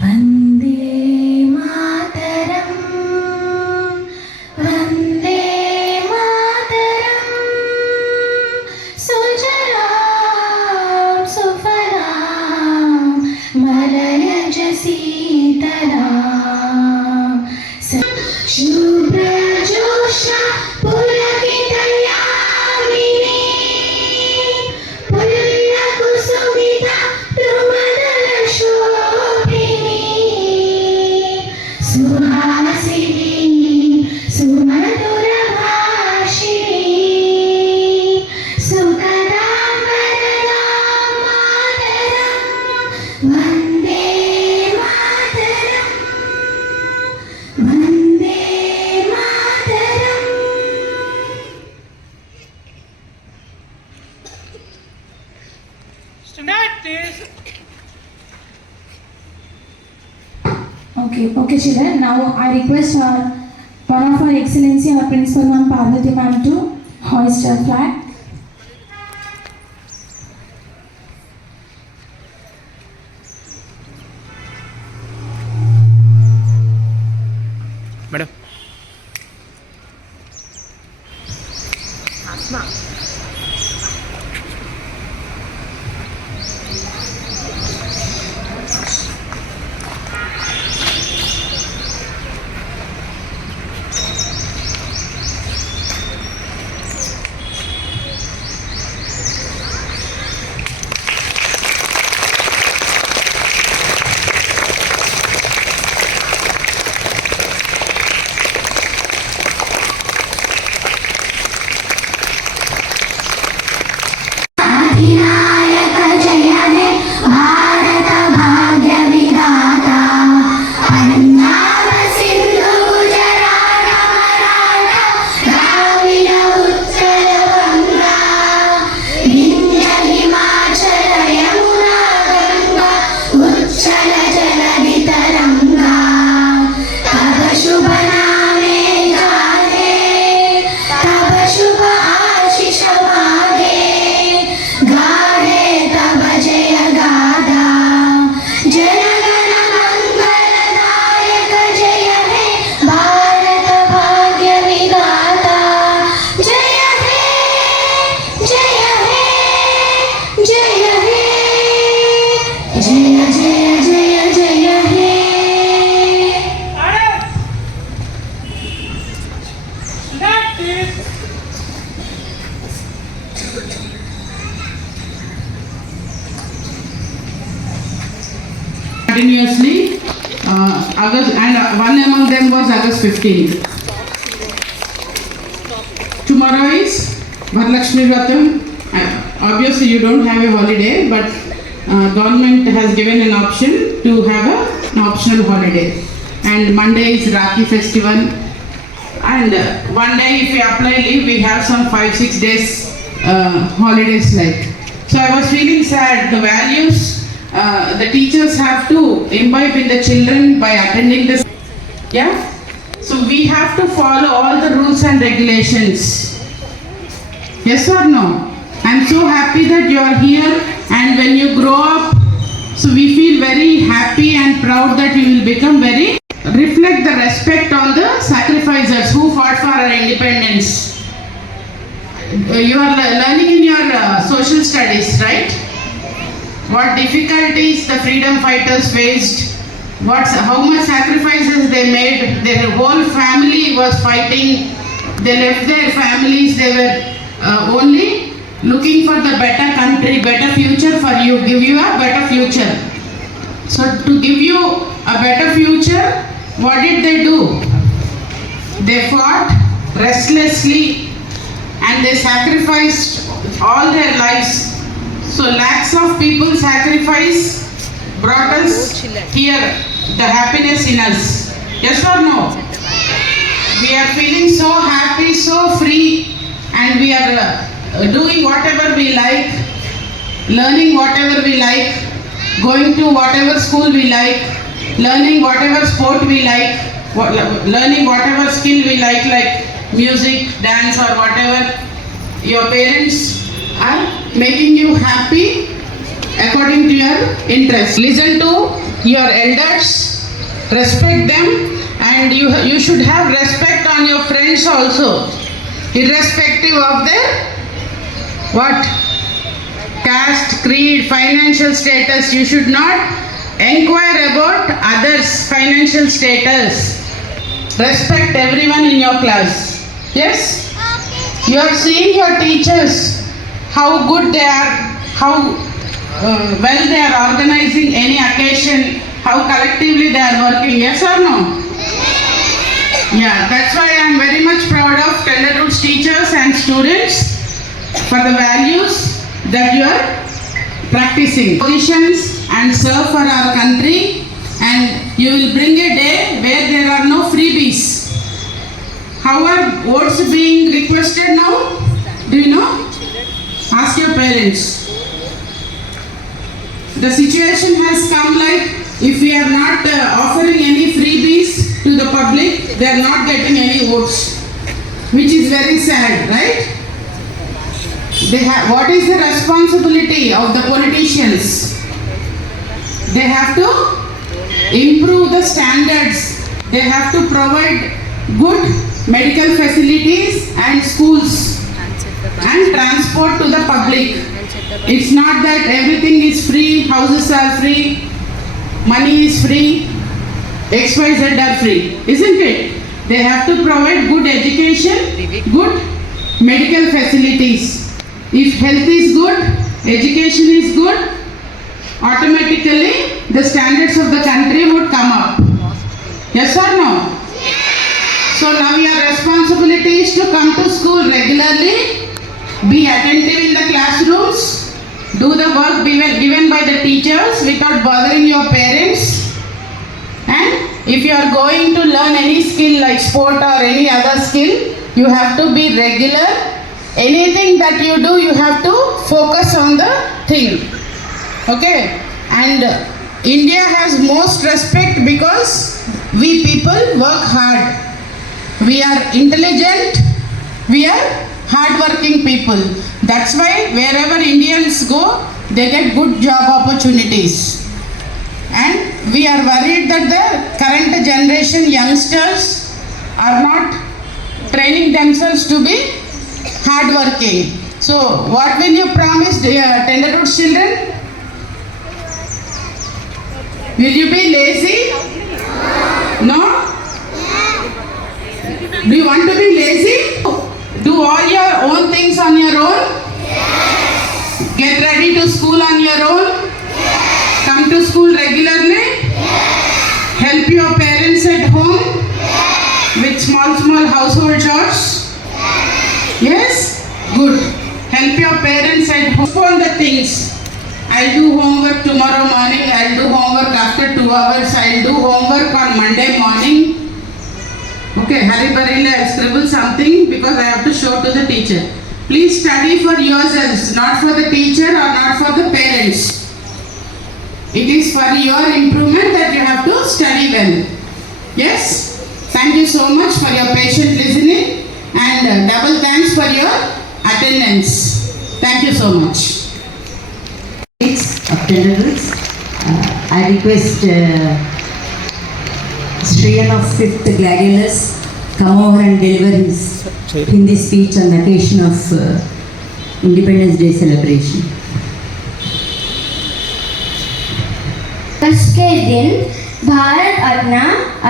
वन्दे मातरम् वन्दे मातरम् सुजलां सुफलां मलयज सीतलां शुभ्रजोत्स्ना पुलकितयामिनी पुल्लकुसुमिता द्रुमदलशोभिनी सुहासिनी सुमधुरभाषिणी सुकरां वरदां मातरं वन्दे मातरं Vande Mataram. Okay, children. Now I request one of our Excellency, our Principal Ma'am Parvati Ma'am to hoist our flag. Madam. अधिनायक जय हे भारत भाग्य विधाता पंजाब सिंधु गुजरात मराठा द्राविड उत्कल गंगा विंध्य हिमाचल यमुना गंगा उच्चल जलधि तरंगा तब शुभ नामे गाहे तब शुभ आशीष मागे गाहे तब जय गाथा जय गण मंगलदायक जय हे भारत भाग्य विधाता जय हे जय हे जय हे जय जय जय जय हे. Continuously, August, and one among them was August 15th. Tomorrow is Varalakshmi Vratam. Obviously, you don't have a holiday, but government has given an option to have an optional holiday. And Monday is Rakhi festival. And one day, if we apply leave, we have some 5-6 days holidays like. So I was feeling sad. The values the teachers have to imbibe in the children by attending this. Yeah. So we have to follow all the rules and regulations. Yes or no? I'm so happy that you are here, and when you grow up, so we feel very happy and proud that you will become very, reflect the respect on the sacrificers who fought for our independence. You are learning in your social studies, right? What difficulties the freedom fighters faced, how much sacrifices they made. Their whole family was fighting. They left their families. They were only looking for the better country, better future for you, give you a better future. So to give you a better future, what did they do? They fought restlessly and they sacrificed all their lives. So lakhs of people sacrifice brought us here, the happiness in us. Yes or no? We are feeling so happy, so free, and we are doing whatever we like, learning whatever we like, going to whatever school we like, learning whatever sport we like, learning whatever skill we like music, dance or whatever. Your parents are making you happy according to your interest. Listen to your elders, respect them, and you should have respect on your friends also, irrespective of their what? Caste, creed, financial status. You should not inquire about others' financial status. Respect everyone in your class. Yes? You are seeing your teachers, how good they are, how well they are organizing any occasion, how collectively they are working. Yes or no? Yeah, that's why I am very much proud of Tender Roots teachers and students for the values that you are practicing. Positions and serve for our country, and you will bring a day where there are no freebies. How are votes being requested now? Do you know? Ask your parents. The situation has come like if we are not offering any freebies to the public, they are not getting any votes, which is very sad, right? What is the responsibility of the politicians? They have to improve the standards. They have to provide good medical facilities and schools and transport to the public. It's not that everything is free, houses are free, money is free, XYZ are free, isn't it? They have to provide good education, good medical facilities. If health is good, education is good, automatically the standards of the country would come up. Yes or no? So now your responsibility is to come to school regularly, be attentive in the classrooms, do the work given by the teachers without bothering your parents. And if you are going to learn any skill like sport or any other skill, you have to be regular. Anything that you do, you have to focus on the thing. Okay? And India has most respect because we people work hard. We are intelligent, we are hard-working people. That's why wherever Indians go, they get good job opportunities. And we are worried that the current generation youngsters are not training themselves to be hard-working. So what will you promise, Tender Roots children? Will you be lazy? No? Do you want to be lazy? Do all your own things on your own? Yes. Get ready to school on your own? Yes. Come to school regularly? Yes. Help your parents at home? Yes. With small household chores? Yes. Yes? Good. Help your parents at home. Postpone the things. I'll do homework tomorrow morning. I'll do homework after 2 hours. I'll do homework on Monday morning. Okay, hurry, I'll scribble something because I have to show to the teacher. Please study for yourselves, not for the teacher or not for the parents. It is for your improvement that you have to study well. Yes? Thank you so much for your patient listening and double thanks for your attendance. Thank you so much. Of Tender Roots, I request Shriyan of 5th Gladiolus come over and deliver his Hindi speech on the occasion of Independence Day celebration. अगस्त के दिन भारत अपना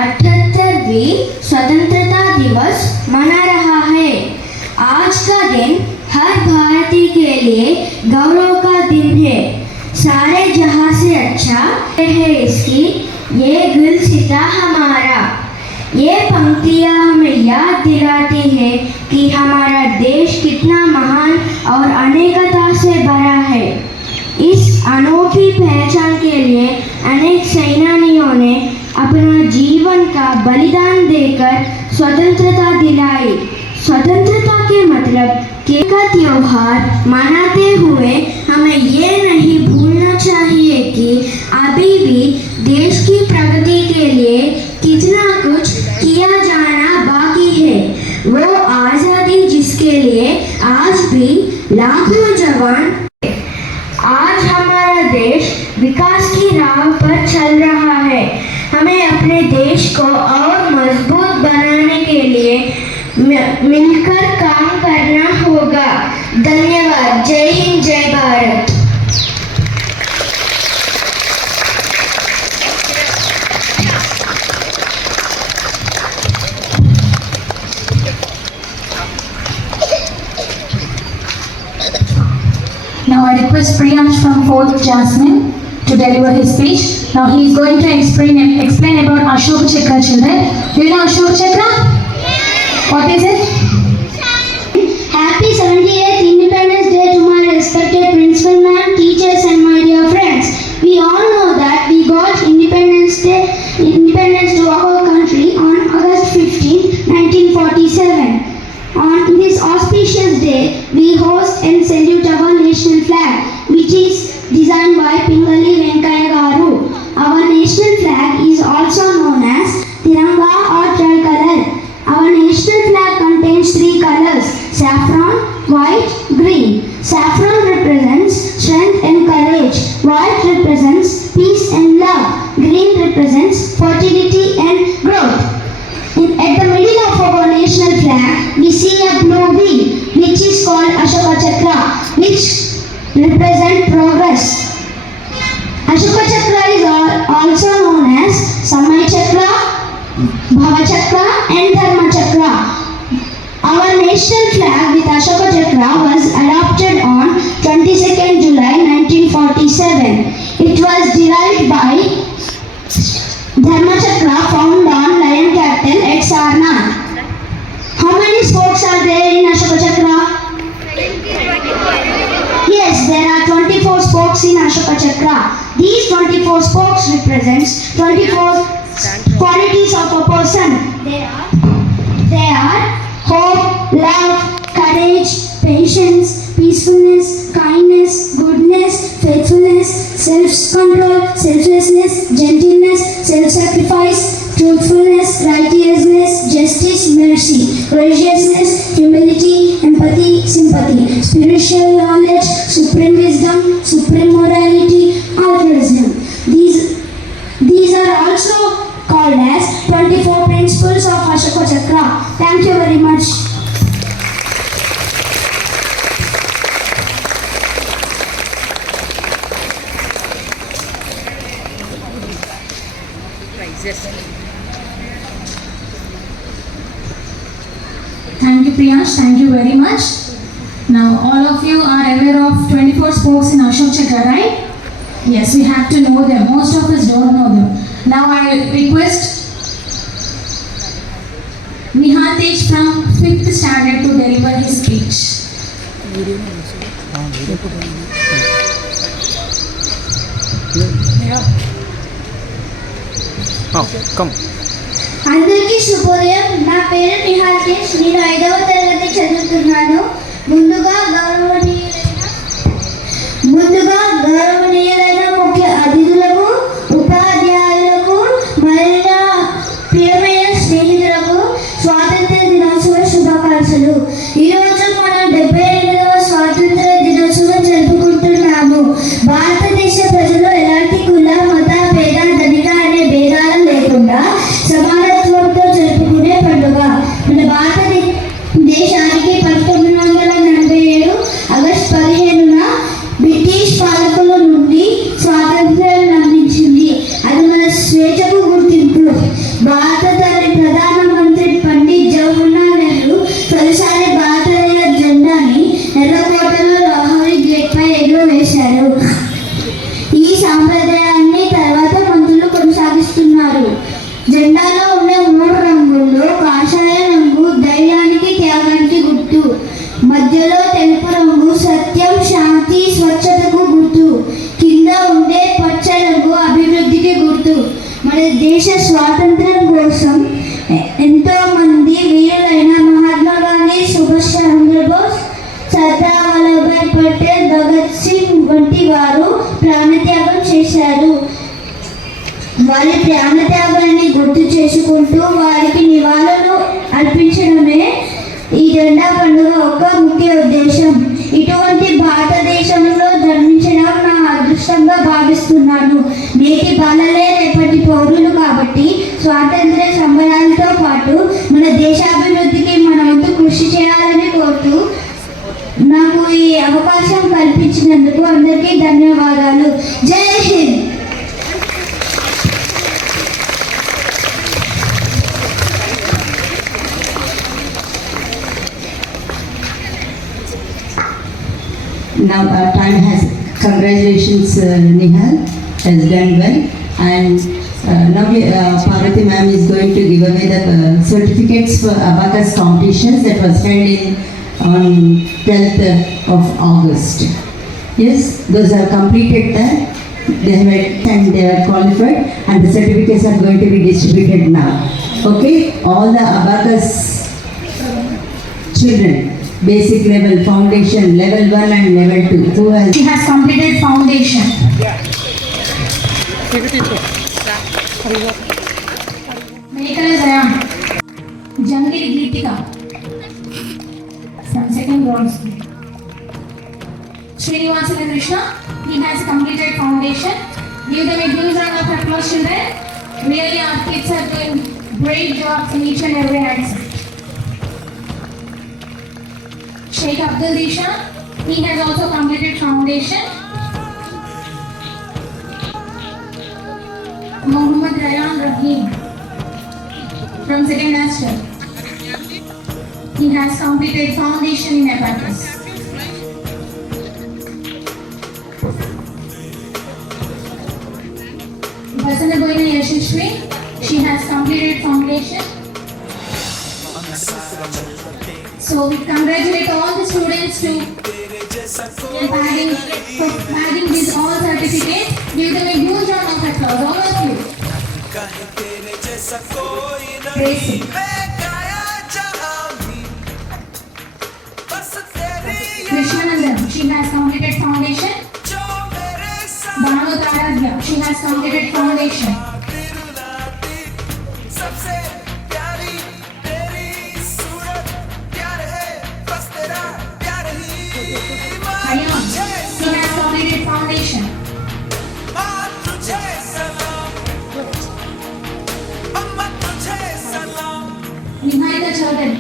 78वीं स्वतंत्रता दिवस मना रहा है। आज का दिन हर भारतीय के लिए गौरव का दिन है। सारे जहां से अच्छा है इसकी ये गुलसिता हमारा। ये पंक्तियाँ हमें याद दिलाती है कि हमारा देश कितना महान और अनेकता से भरा है। इस अनोखी पहचान के लिए अनेक सेनानियों ने अपना जीवन का बलिदान देकर स्वतंत्रता दिलाई। स्वतंत्रता के मतलब का त्योहार मनाते हुए हमें ये नहीं भूलना चाहिए कि अभी भी देश की प्रगति के लिए कितना कुछ किया जाना बाकी है। वो आज़ादी जिसके लिए आज भी लाखों जवान। आज हमारा देश विकास की राह पर चल रहा है। हमें अपने देश को और मजबूत बनाने के लिए मिलकर काम करना होगा। धन्यवाद। जय हिंद, जय Bharat. Now I request Priyansh from 4th Jasmine to deliver his speech. Now he is going to explain about Ashoka Chakra, children. Do you know Ashoka Chakra? What is it? Happy 78th Independence Day to my respected principal ma'am, teachers and my dear friends. We all know that we got independence to our country on August 15, 1947. On this auspicious day, we host and salute our national flag, which is designed by Pingali Venkaya Garu. Our national flag is also known as Tiranga or Tricolor. Our national flag contains 3 colors: saffron, white, green. Saffron represents strength and courage. White represents peace and love. Green represents fertility and growth. At the middle of our national flag, we see a blue wheel, which is called Ashoka Chakra, which represents progress. Ashoka Chakra is also known as Samay Chakra, Bhava Chakra and Dharma Chakra. Our national flag with Ashoka Chakra was adopted on 22nd July 1947. It was derived by Dharma Chakra found on lion capital at Sarnath. How many spokes are there in Ashoka Chakra? Yes, there are 24 spokes in Ashoka Chakra. These 24 spokes represents 24 qualities of a person. They are hope, love, courage, patience, peacefulness, kindness, goodness, faithfulness, self-control, selflessness, gentleness, self-sacrifice, truthfulness, righteousness, justice, mercy, graciousness, humility, empathy, sympathy, spiritual knowledge, supreme wisdom, supreme morality, altruism. These are also called as 24 principles of Ashoka Chakra. Thank you very much. Thank you, Priyansh. Thank you very much. Now, all of you are aware of 24 spokes in Ashoka Chakra, right? Yes, we have to know them. Most of us don't know them. Now, I request Nihatej from 5th standard to deliver his speech. Come. అందరికీ శుభోదయం. నా పేరు నిహాల్కేష్. నేను 5వ తరగతి చదువుతున్నాను. ముందుగా గౌరవనీయులైన ముఖ్య అతిథులకు, ఉపాధ్యాయులకు మరియు ప్రియమైన స్నేహితులకు స్వాతంత్ర దినోత్సవ శుభాకాంక్షలు. ఈరోజు మనం 72వ స్వాతంత్ర దినోత్సవం జరుపుకుంటున్నాము. భారతదేశ ప్రజలు ఎలాంటి కుల, మత, పేద, ధనిక అనే భేదాలు లేకుండా సమానత్వంతో జరుపుకునే పండుగ. మన భారతదేశానికి 1947 ఆగస్టు 15న బ్రిటిష్ పాలకుల నుండి స్వాతంత్ర్యం అందించింది. అది మన స్వేచ్ఛకు గుర్తింపు. భారత ప్రధానమంత్రి పండిత్ జవహర్లాల్ నెహ్రూ తొలిసారి భారతీయ జెండాని ఎర్రకోటలో లహోరీ గేట్పై ఎగురవేశారు. ఈ సాంప్రదాయాన్ని తర్వాత మంత్రులు కొనసాగిస్తున్నారు. జెండాలో ఉండే 3 రంగుల్లో కాషాయ రంగు ధైర్యానికి, త్యాగానికి గుర్తు. మధ్యలో తెలుపు రంగు సత్యం, శాంతి, స్వచ్ఛతకు గుర్తు. కింద ఉండే పచ్చ రంగు అభివృద్ధికి గుర్తు. మన దేశ స్వాతంత్ర్యం కోసం ఎంతో మంది వీరులైన మహాత్మా గాంధీ, సుభాష్ చంద్రబోస్, సర్దార్ వల్లభాయ్ పటేల్, భగత్ సింగ్ వంటి వారు ప్రాణత్యాగం చేశారు. వారి ప్రాణత్యాగాన్ని గుర్తు చేసుకుంటూ వారికి నివాళులు అర్పించడమే ఈ జెండా పండుగ యొక్క ముఖ్య ఉద్దేశం. ఇటువంటి భారతదేశంలో జన్మించడం నా అదృష్టంగా భావిస్తున్నాను. నేటి బాలలే రేపటి పౌరులు కాబట్టి స్వాతంత్ర్య సంబరాలతో పాటు మన దేశాభివృద్ధికి మన వంతు కృషి చేయాలని కోరుతూ నాకు ఈ అవకాశం కల్పించినందుకు అందరికీ ధన్యవాదాలు. జై Hind. Now time has, congratulations Nihal, has done well, and now Parvati ma'am is going to give away the certificates for abacus competitions that was held on 12th of August. Yes, those are completed there. They have and they are qualified, and the certificates are going to be distributed now. Okay, all the abacus children, basic level, foundation, level 1 and level 2, who has She has completed foundation. Medical Zayan. Jangiri Geetika. From second round school. Srinivasan Krishna. He has completed foundation. Give them a huge round of applause, children. Really, our kids are doing great jobs in each and every aspect. Sheikh Abdul Disha, he has also completed foundation. Muhammad Rayan Rahim from second Astral. He has completed foundation in abacus. Basana Boina Yashashwi, she has completed foundation. So we congratulate all the students to having these all certificates. Give them a huge round of applause, all of you. Praise it. Krishnanandan, she has completed foundation. Bhanu Taradya, she has completed foundation. Ayam, she has completed foundation. Niharika Chaudhary.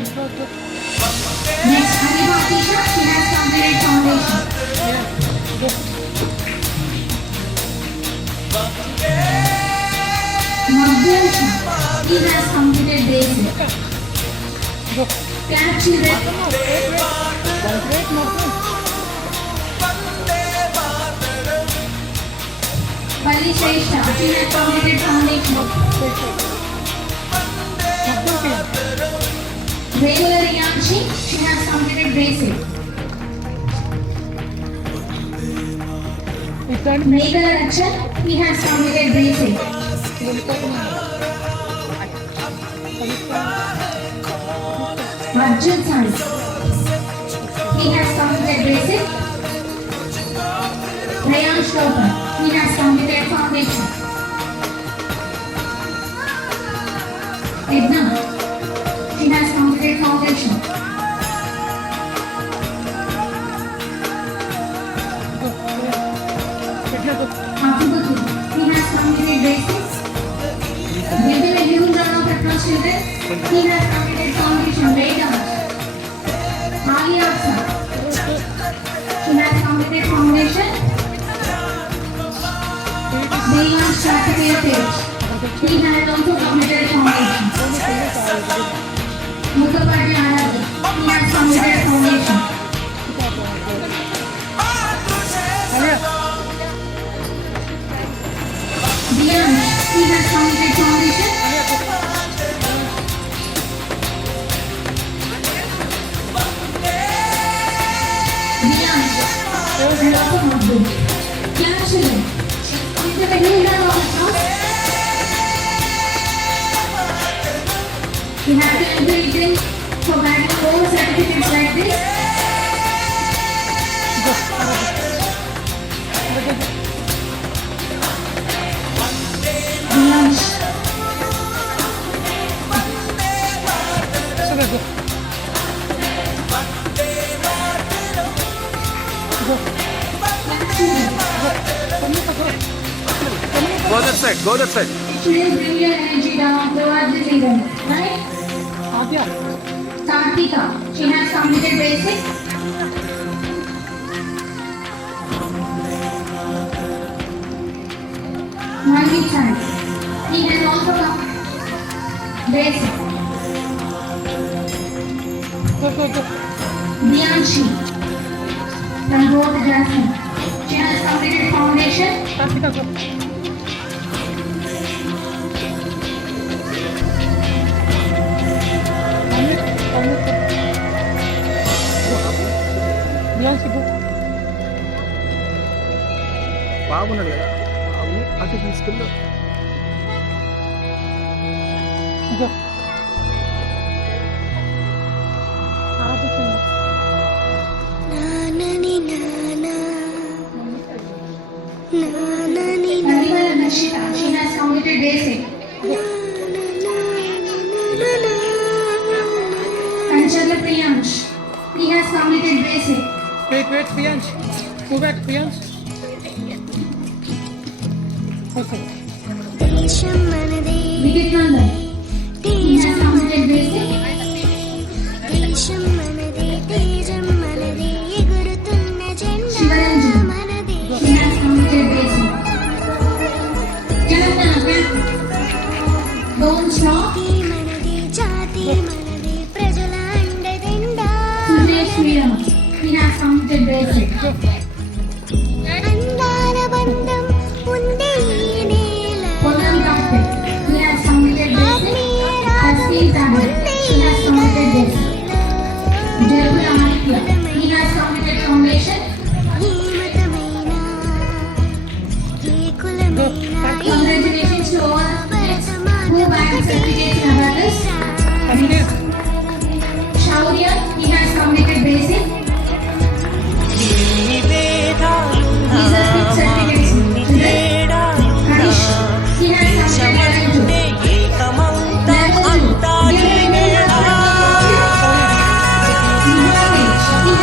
Next, Hariba Tisha, she has completed foundation. Magdal Shah, he has completed basic. Clap children. Pali Shrestha, she has completed foundation. Regular Riyanshi, she has completed basic. Regular Akshan, he has completed basic. Arjun San, he has completed basic. Rayan Shloka, he has completed foundation. Edna, she has completed foundation. Apubutu, he has completed basics. Give him a huge round of applause, children. He has completed foundation. Veda, Ali Aksa, she has completed foundation. Deyan Shaktiya Tej, he has also completed foundation. Mukapati Anand, he has completed foundation. Diyan, he has completed foundation. Diyan, and also Magdu. Young children, give them a huge round of applause. We have to encourage for having 4 certificates like this. Lunch. Go that side. Go that side. Please bring your energy down towards this event, right? Kartika, she has completed basic. Manvi Chan, he has also completed basic. Bianchi, from Road Jasmine, she has completed foundation. బాగున్నాడు కదా బాబు అటు తీసుకెళ్ళు Nandimala Nashita, she has completed basic. Kancharla Priyansh, he has completed basic. Wait, Priyansh. Go back, Priyansh. Okay. Vidit Nandan, he has completed basic. Shivaranjan, he has completed basic. Telangana, don't stop. Suresh Meera, he has completed basic. Ponam Doctor, he has completed basic. Hasteen Tamil, he has completed basic. Jayapura Anikya, he has completed foundation. Congratulations to all who bagged certificates and others. Shaurya, he has completed basic. These are good certificates. Harish, he has completed level 2. Level 2, he has completed. He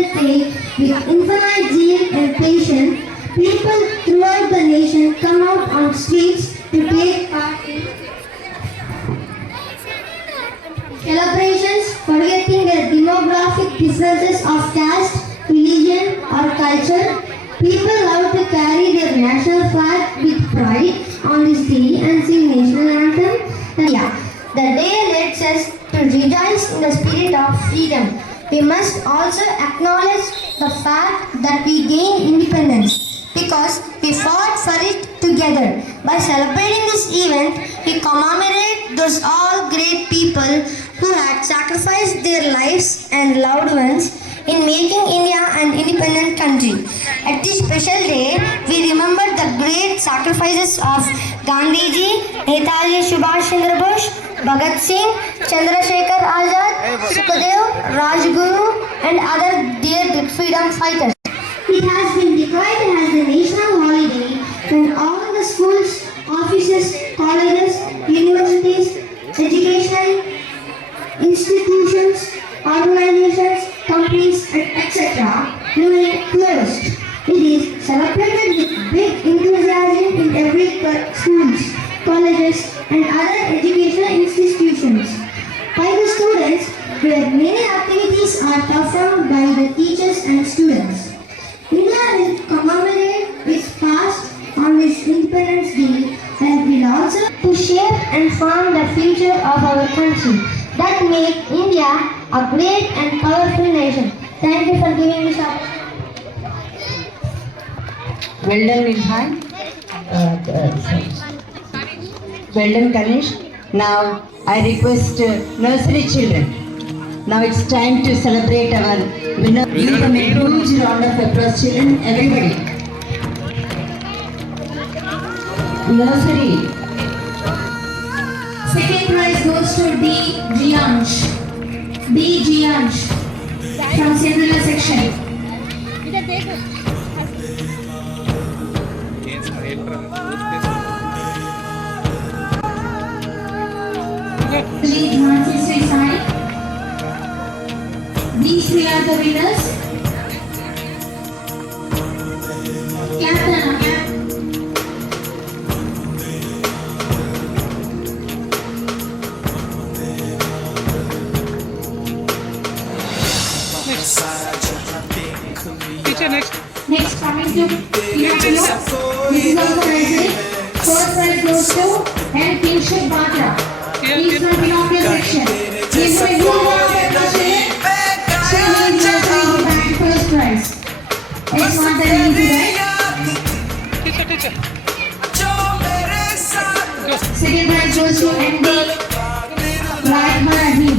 Independence Day with infinite zeal and patience, people throughout the nation come out on streets to take part in celebrations, forgetting the demographic differences of caste, religion, or culture. People love to carry their national flag with pride on this day and sing national anthem. The day lets us to rejoice in the spirit of freedom. We must also acknowledge the fact that we gained independence because we fought for it together. By celebrating this event, we commemorate those all great people who had sacrificed their lives and loved ones in making India an independent country. At this special day, we remember the great sacrifices of Gandhiji, Netaji Subhash Chandra Bose, Bhagat Singh, Chandrasekhar Azad, Sukhdev, Rajguru, and other dear freedom fighters. It has been declared as a national holiday when all the schools, offices, colleges, universities, educational institutions, organizations, companies, etc. remain closed. It is celebrated with big enthusiasm in every schools, colleges, and other educational institutions. By the students, where many activities are performed by the teachers and students. India will commemorate its past on this Independence Day and will also to shape and form the future of our country that make India a great and powerful nation. Thank you for giving me this opportunity. Well done, Nilhan. Well done, Ganesh. Now I request nursery children. Now it's time to celebrate our winner. Give them a huge round of applause, children. Everybody. Nursery. Second prize goes to D. Jiansh. D. Jiansh from Sindhula section. Please Nancy stay side. These three are the winners. Captain, Teacher, next. next coming to Pinocchio. This is also President. First prize goes to L. Kinshuk Batra. He's from Pinocchio section. He's from first prize. It's not that easy, right? Teacher. Second prize goes to MD Raithar Rahim.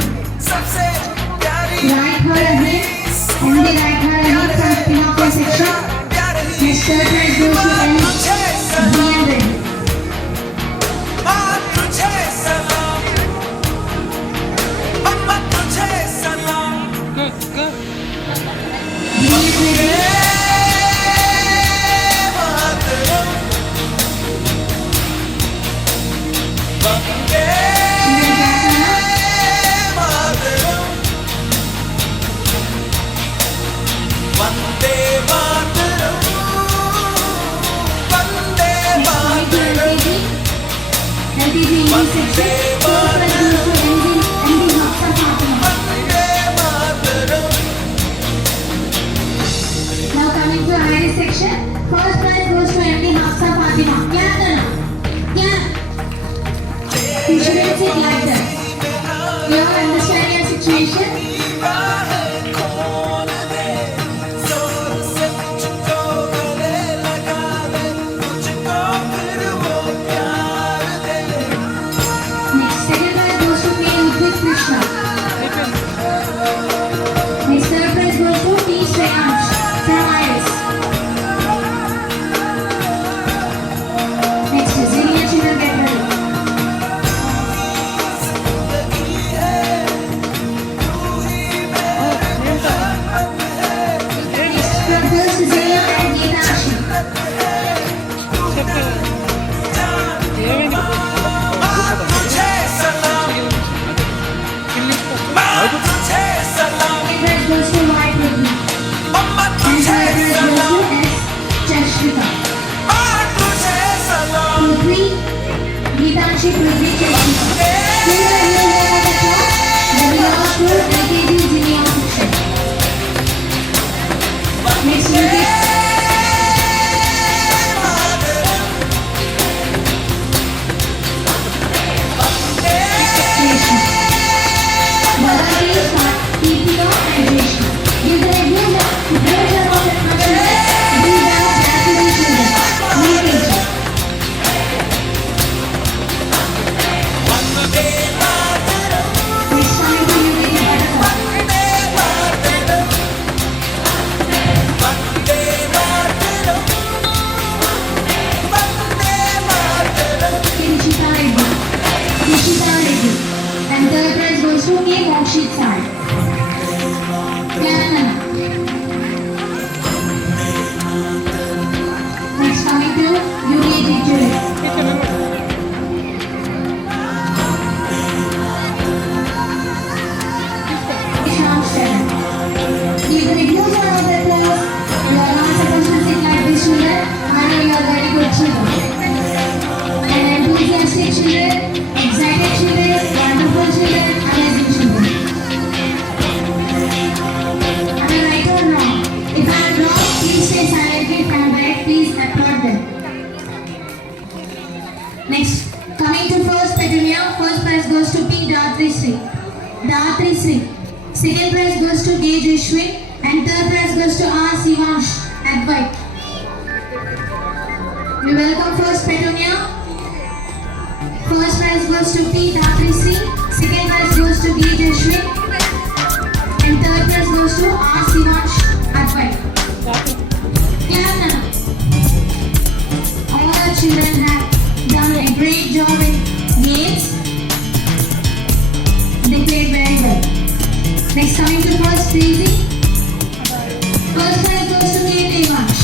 Raithar Rahim. MD Raithar Rahim from Pinocchio section. Next third prize goes to M. Dian Reddy. Good. Dian Reddy. Now coming to Irish section, first prize goes to MD Hafsa Fatima. Yeah. You shouldn't sit like that. You all understand your situation? Next, second prize goes to P. Udit Krishna. Next, third prize goes to T. Shreyansh from Iris. Township will be taken. Children will wear the cloth that belongs to LKG junior section. Next music. PPO and Rishma. Give the regular to break the road and consciousness. These are practical children. Meeting. Next time to you with the butterfly. Kinshita Reddy. Kinshita Reddy. And third prize goes to K. Mokshit Sai. Yanana. Next coming to UAG Julie. Isham Sharan. You can ignore some of the applause. You are not supposed to sit like this children. I know you are very good children. And enthusiastic children, excited children, wonderful children, amazing children. Am I right or wrong? If I am wrong, please say silently. If I am right, please applaud them. Next, coming to first Petunia, first prize goes to P. Datri Sri. Datri Sri. Second prize goes to K. Jeshwin. And third prize goes to R. Sivansh at White. We welcome first Petunia. First prize goes to P. Datri Sri. Second prize goes to K. Jeshwin. And third prize goes to R. Sivansh Advait. Clap. All our children have done a great job in games. They played very well. Next coming to first Preeti. First prize goes to K. Devansh.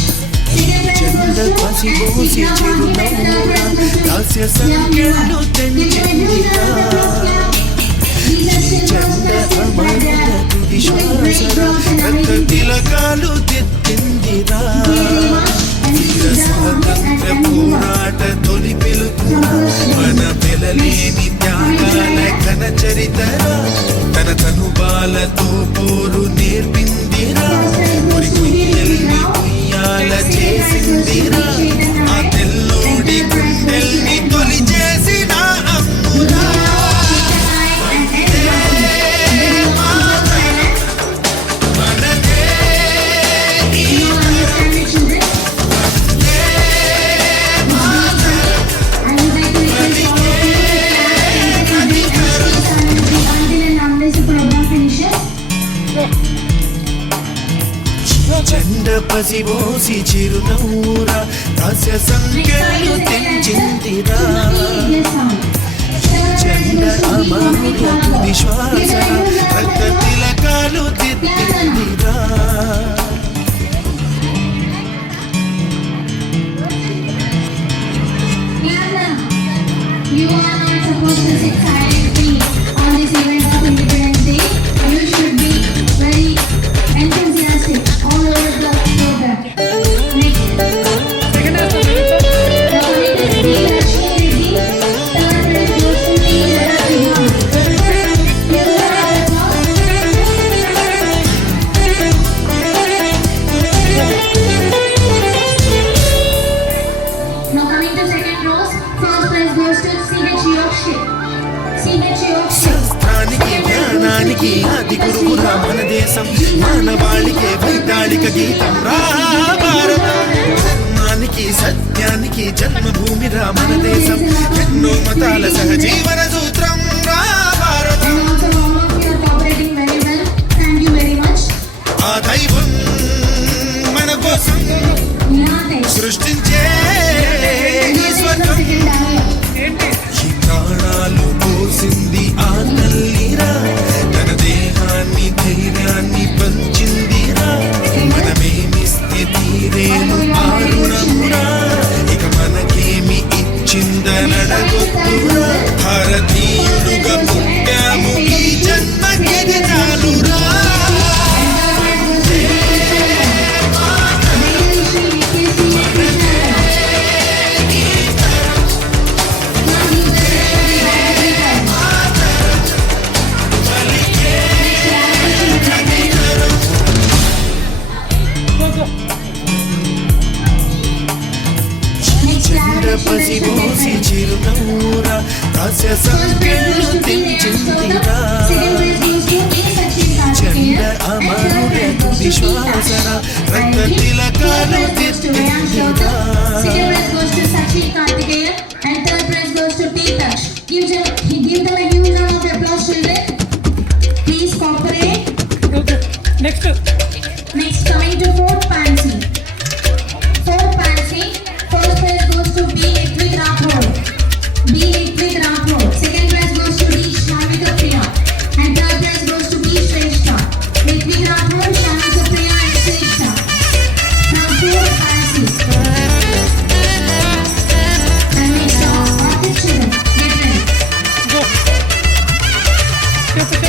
Second prize goes to S. Signa Mahi. And third prize goes to Young Yuva. Give them a huge round of applause. Clap. These are still first classes, but they are doing great jobs and amazing things. తిలకాలు తెత్తిందిరా స్వాతంత్ర పోరాట తొలి పిలుపురా మన వెలలేని త్యాగాల ఘన చరితరా తన తనుబాలతో పోరు నేర్పిందిరా మరి కుయ్యల్ని ఉయ్యాల చేసిందిరా ఆ తెల్లోడి గుండెల్ని తొలి చేసిన అమ్మురా చెండ పసిబోసి చిరునవ్వురా హాస్య సంఖ్యలు తెంచిందిరా చెండ అమాయ విశ్వాస రక్త తిలకాలు దిద్దిందిరా You are not supposed to sit silently on this event of Independence Day. You should be very enthusiastic all over the program. Next. The committee is P. Lakshmi Reddy. Third prize goes to P. Jara Sivan. Give her a applause. Now coming to second rows, first prize goes to C.H. Yorkshire. C.H. Yorkshire. శాస్త్రానికి జ్ఞానానికి ఆది గురువురా మన దేశం మానవాళికే వైతాళిక గీతం రా భారతం ధర్మానికి సత్యానికి జన్మభూమిరా మన దేశం ఎన్నో మతాల సహజీవన సూత్రం రా భారతం And also all of you are cooperating very well. Thank you very much. ఆ దైవం మన కోసం Nate. సృష్టించే ఈ స్వర్గం ఈ ప్రాణాలు పోసింది ఆ తల్లిరా తన దేహాన్ని ధైర్యాన్ని పంచిందిరా మనమేమిస్తే తీరేను ఆ రుణమురా ఇక మనకేమి ఇచ్చిందనడగొద్దురా భారతీయులుగా పుట్టాము ఈ జన్మకిది చాలురా And the prize goes to పసిబోసి చిరునవ్వురా దాస్య సంకెళ్ళు తెంచిందిరా జెండ అమరుడకు విశ్వాసరా రక్త తిలకాలు తెచ్చిందిరా Second prize goes to Sachin Kartikeyan and third prize goes to T. Daksh. Give them a huge round of applause, children. Please cooperate. Okay. Next. Next, coming to fourth Pansy. Fourth Pansy. First prize goes to B. Ritwik Rathod. B. Ritwik Rathod. Second prize goes to D. Shamika Priya. And third prize goes to B. Shrestha. Ritwik Rathod, Shamika Priya and Shrestha. Now fourth Pansy. And next, all the children. Get ready. Go. Step.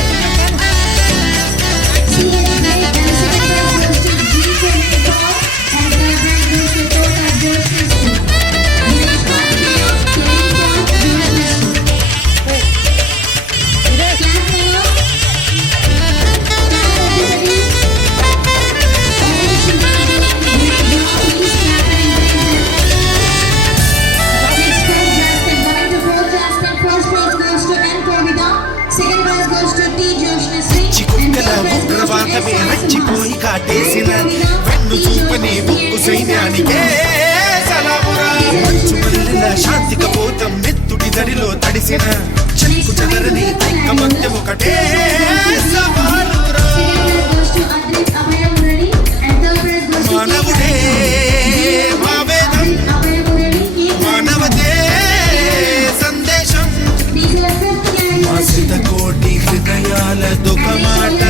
చిక్కుల ఉగ్రవాదమే రచ్చిపోయి కాటేసిన వెన్ను చూపని ఉక్కు సైన్యానికే సలామురా మంచు మల్లెల శాంతి కపోతం నెత్తుడి దడిలో తడిసిన చెక్కు చెదరని ఐకమత్యం ఒకటే సవాలురా మానవుడే మా వేదం మానవతే సందేశం మా శతకోటి హృదయాల దుఃఖ మాట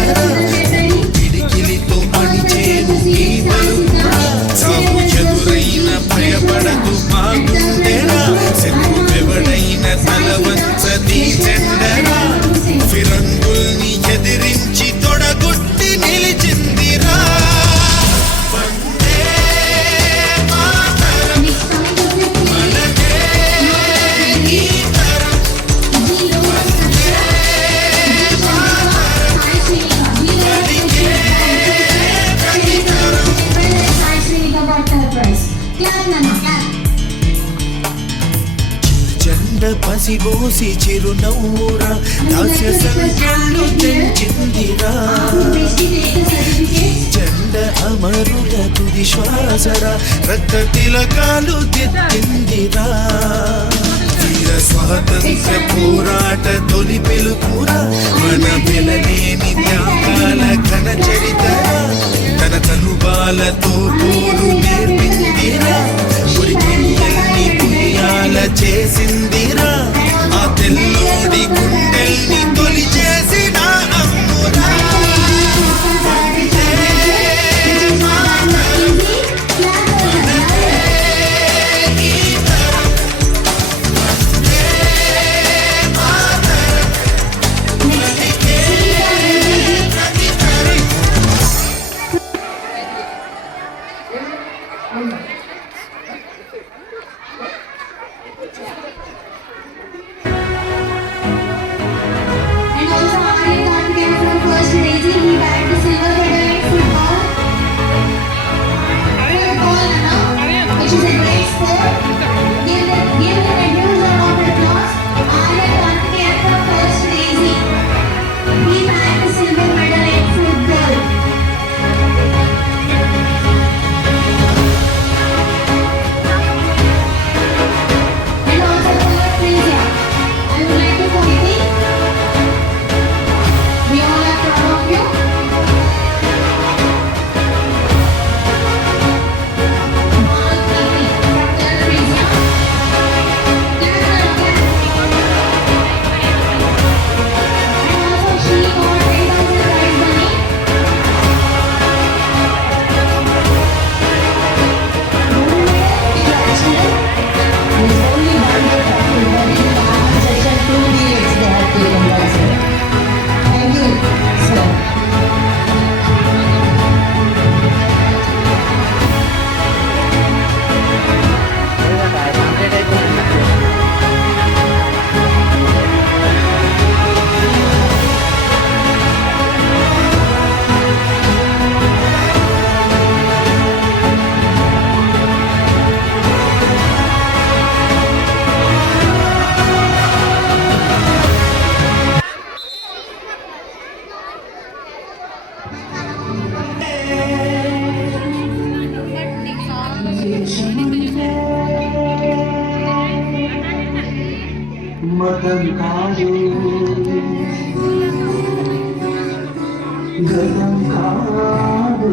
పిడికిలితో అణిచేను ఈ బలుపురా సాగు ఎదురైన భయపడదు మా గుండెరా శత్రువెవడైన తలవంచది చెండరా ఫిరంగుల్ని ఎదిరించి తొడగొట్టి నిలిచిందిరా వందే మాతరం మనదే ఈ తరం జెండ పసిబోసి చిరునవ్వురా దాస్య సంఖ్యలు తెంచిందిరా జెండ అమరుల తుది శ్వాసరా రక్త తిలకాలు తెచ్చిందిరా వీర స్వాతంత్ర పోరాట తొలి పిలుపురా మన పిలలేని త్యాగాల ఘన చరితరా తన తనుబాలతో పోరు నేర్పిందిరా ఉరికొయ్యల్ని పుయ్యాల చేసిందిరా ఆ తెల్లోడి గుండెల్ని తొలి చేసిన అమ్మురా వందే మాతరం మనదే ఈ తరం వందే మాతరం మనకే ప్రతి తరం మతం కాదు గతం కాదు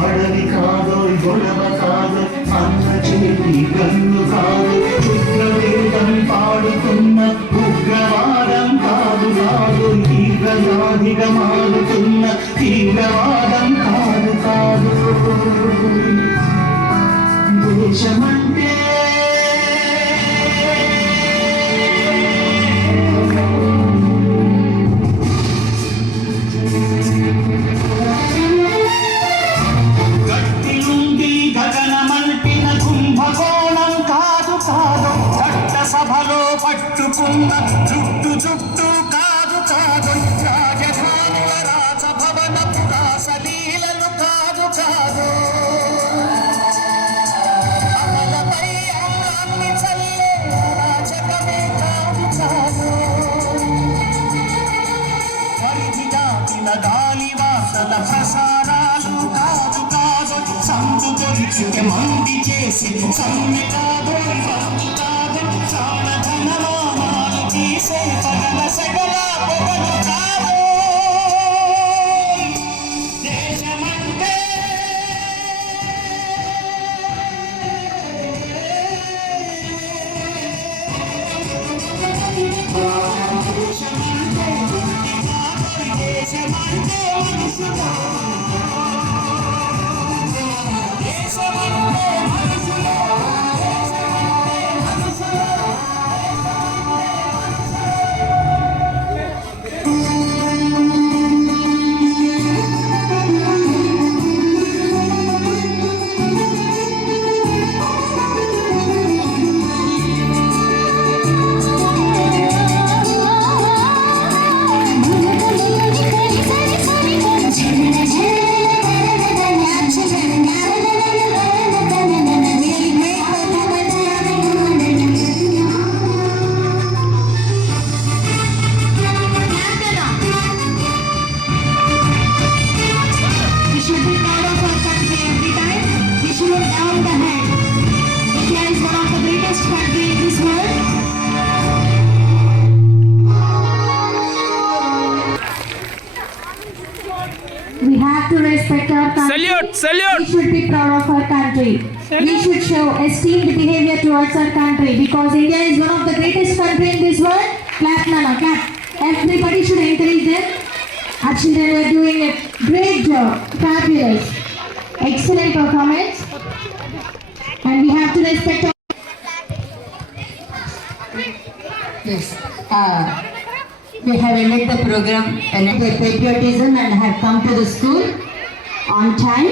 అడవి కాదు గొడవ కాదు అన్న చేతి గన్ను కాదు ఉగ్రవేదం పాడుతున్న ఉగ్రవాదం కాదు కాదు తీవ్రవాదిగా మారుతున్న తీవ్రవాదం కాదు కాదు దేశమంటే గట్టి నుండి గగనమంటిన కుంభకోణం కాదు కాదు చట్ట సభలో పట్టుకున్న చుట్టు చుట్టూ కాదు కాదు రాజధానుల రాజభవన రాసలీలలు కాదు కాదు అమలపై అన్నాన్ని చల్లే రాజకమే కాదు కాదు పరిధి దాటిన గాలి వాసన ప్రసారాలు కాదు కాదు సందు దొరికి మంది చేసి సమ్మె కాదు మందు కాదు ప్రాణధనమానాలు తీసే పగల సగల పొగలు కాదు దేశమంటే దేశమంటే మనసులో దేశమంటే మనసులో We should be proud of our country every time. We should look down the head. India is one of the greatest countries in this world. We have to respect our country. Salute, salute. We should be proud of our country. We should show esteemed behavior towards our country because India is one of the greatest country in this world. Clap, Nana, clap. Everybody should encourage them. Our children are doing a great job. Fabulous. Excellent performance. And we have to respect our Yes. We have ended the program and the patriotism and have come to the school on time.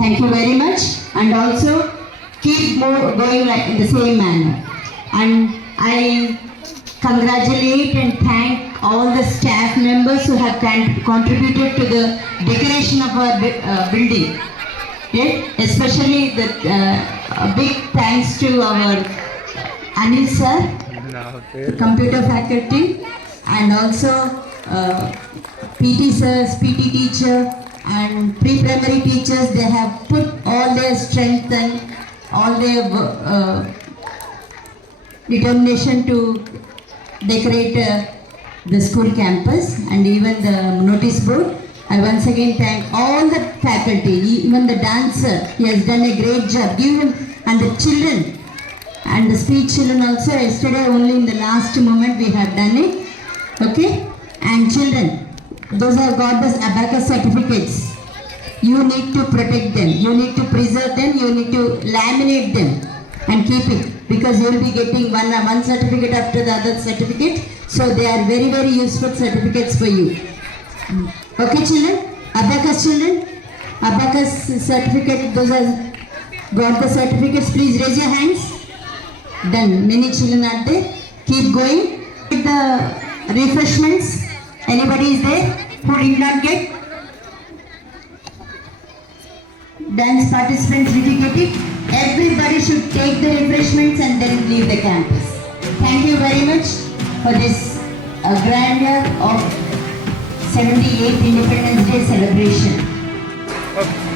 Thank you very much. And also keep going like in the same manner. And I congratulate and thank all the staff members who have contributed to the decoration of our building. Yes, especially the big thanks to our Anil sir, computer faculty, and also PT sirs, PT teacher, and pre-primary teachers. They have put all their strength and all their determination to decorate the school campus and even the notice board. I once again thank all the faculty, even the dancer. He has done a great job. Give him, and the children and the speech children also. Yesterday only in the last moment we have done it. Okay, and children, those have got the abacus certificates. You need to protect them. You need to preserve them. You need to laminate them and keep it because you will be getting one certificate after the other certificate. So they are very, very useful certificates for you. Okay, children, abacus children, abacus certificate. Those have got the certificates. Please raise your hands. Done. Many children are there. Keep going. Get the refreshments. Anybody is there who did not get? Dance participants, did you get it? Everybody should take the refreshments and then leave the campus. Thank you very much for this grandeur of 78th Independence Day celebration. Okay.